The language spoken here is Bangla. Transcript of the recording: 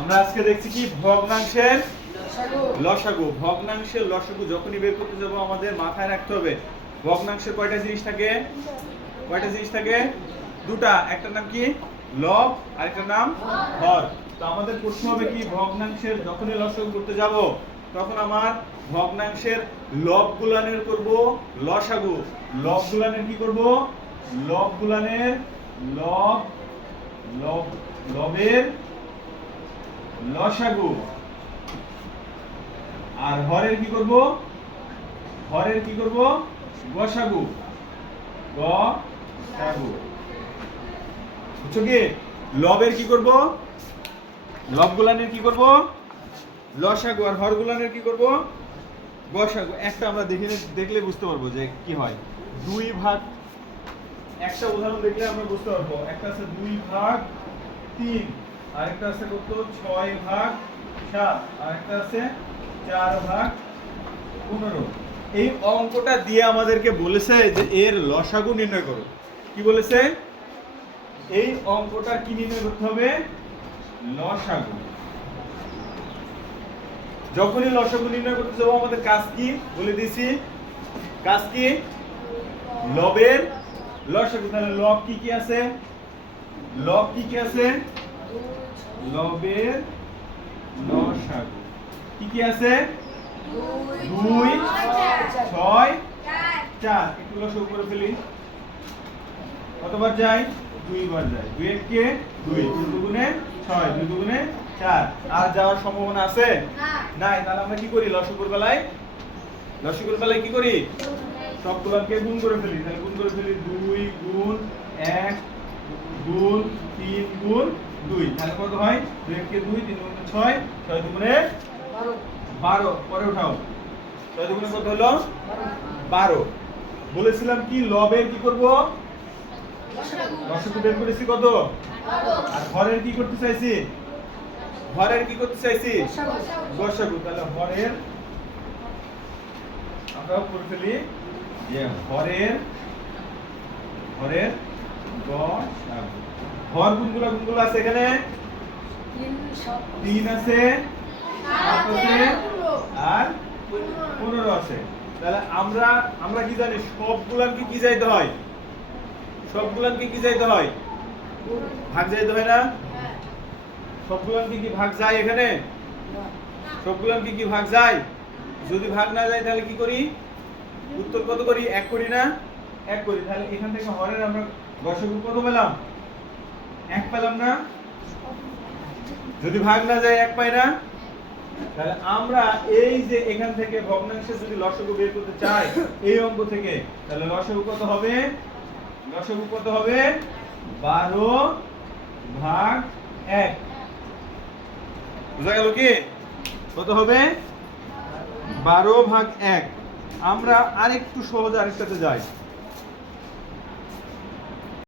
আমরা আজকে দেখছি কি ভগ্নাংশের লসাগু। ভগ্নাংশের লসাগু যখনই বের করতে যাব আমাদের মাথায় রাখতে হবে ভগ্নাংশের কয়টা জিনিস থাকে? কয়টা জিনিস থাকে? দুটা। একটার নাম কি লব আর একটার নাম হর। তো আমাদের প্রশ্ন হবে কি ভগ্নাংশের যখনই লসাগু করতে যাব তখন আমার ভগ্নাংশের লব গুলানের করব লসাগু। লব গুলানের কি করব? লব গুলানের লব লব লবের লসাগু। আর হরের কি করব? হরের কি করব? গসাগু। গসাগু। বুঝছো কি? লবের কি করব? লব গুলানের কি করব? লসাগু। আর হর গুলানের কি করব? গসাগু। একটা আমরা দেখলে বুঝতে পারবো যে কি হয়। 2 ভাগ, একটা উদাহরণ দেখলে আমরা বুঝতে পারবো। একটা আছে 2 ভাগ 3, আরেকটা আছে কত 6 ভাগ 7, আরেকটা আছে 4 ভাগ 15। এই অঙ্কটা দিয়ে আমাদেরকে বলেছে যে এর লসাগু নির্ণয় করো। কি বলেছে? এই অঙ্কটা কি নির্ণয় করতে হবে? লসাগু। যখনই লসাগু নির্ণয় করতে যাবো আমাদের কাজ কি বলে দিয়েছি। কাজ কি? লবের লসাগু। তাহলে লব কি কি আছে? লব কি কি আছে? লবের লসাগু কি কি আছে? 2 6 4। একটু লসাগু করে ফেলি। কতবার যায়? 2 বার যায়। 2 1 কে 2, 2 দুগুণে 6, 2 দুগুণে 4। আর যাওয়ার সম্ভাবনা আছে? নাই। তাহলে আমরা কি করি লসাগুর বেলায়? লসাগুর বেলায় কি করি? সবগুলোকে গুণ করে ফেলি। তাহলে গুণ করে ফেলি 2 গুণ 1 গুণ 3 গুণ 2। তাহলে কত হয়? 2 1 কে 2, 3 দুগুণে 6, 6 দুগুণে 12। পরে উঠাও। 6 দুগুণে কত হলো? 12। বলেছিলাম কি লবের কি করব? লসাগু বের করেছি কত? আর হরের কি করতে চাইছি? হরের কি করতে চাইছি? গসাগু। তাহলে হরের আমরা করে ফেলি যে হরের গসাগু। হর গুণগুলো আছে এখানে 3 আছে, 7 আছে আর 15 আছে। তাহলে আমরা কি জানি সবগুলাকে কি যাইতে হয়? সবগুলাকে কি যাইতে হয়? ভাগ যাইতে হয় না? সবগুলাকে কি ভাগ যায় এখানে? সবগুলাকে কি ভাগ যায়? যদি ভাগ না যায় তাহলে কি করি? উত্তর কত করি? 1 করি না? 1 করি। তাহলে এখান থেকে হরের আমরা গসাগু কত পেলাম? 1 পেলাম না? যদি ভাগ না যায় 1 পাই না? তাহলে আমরা এই যে এখান থেকে ভগ্নাংশে যদি লসাগু বের করতে চাই এই অঙ্ক থেকে, তাহলে লসাগু কত হবে? লসাগু কত হবে? 12 ভাগ 1। বুঝা গেল কি? কত হবে? 12 ভাগ 1। আমরা আরেকটু সহজ আরেকটাতে যাই।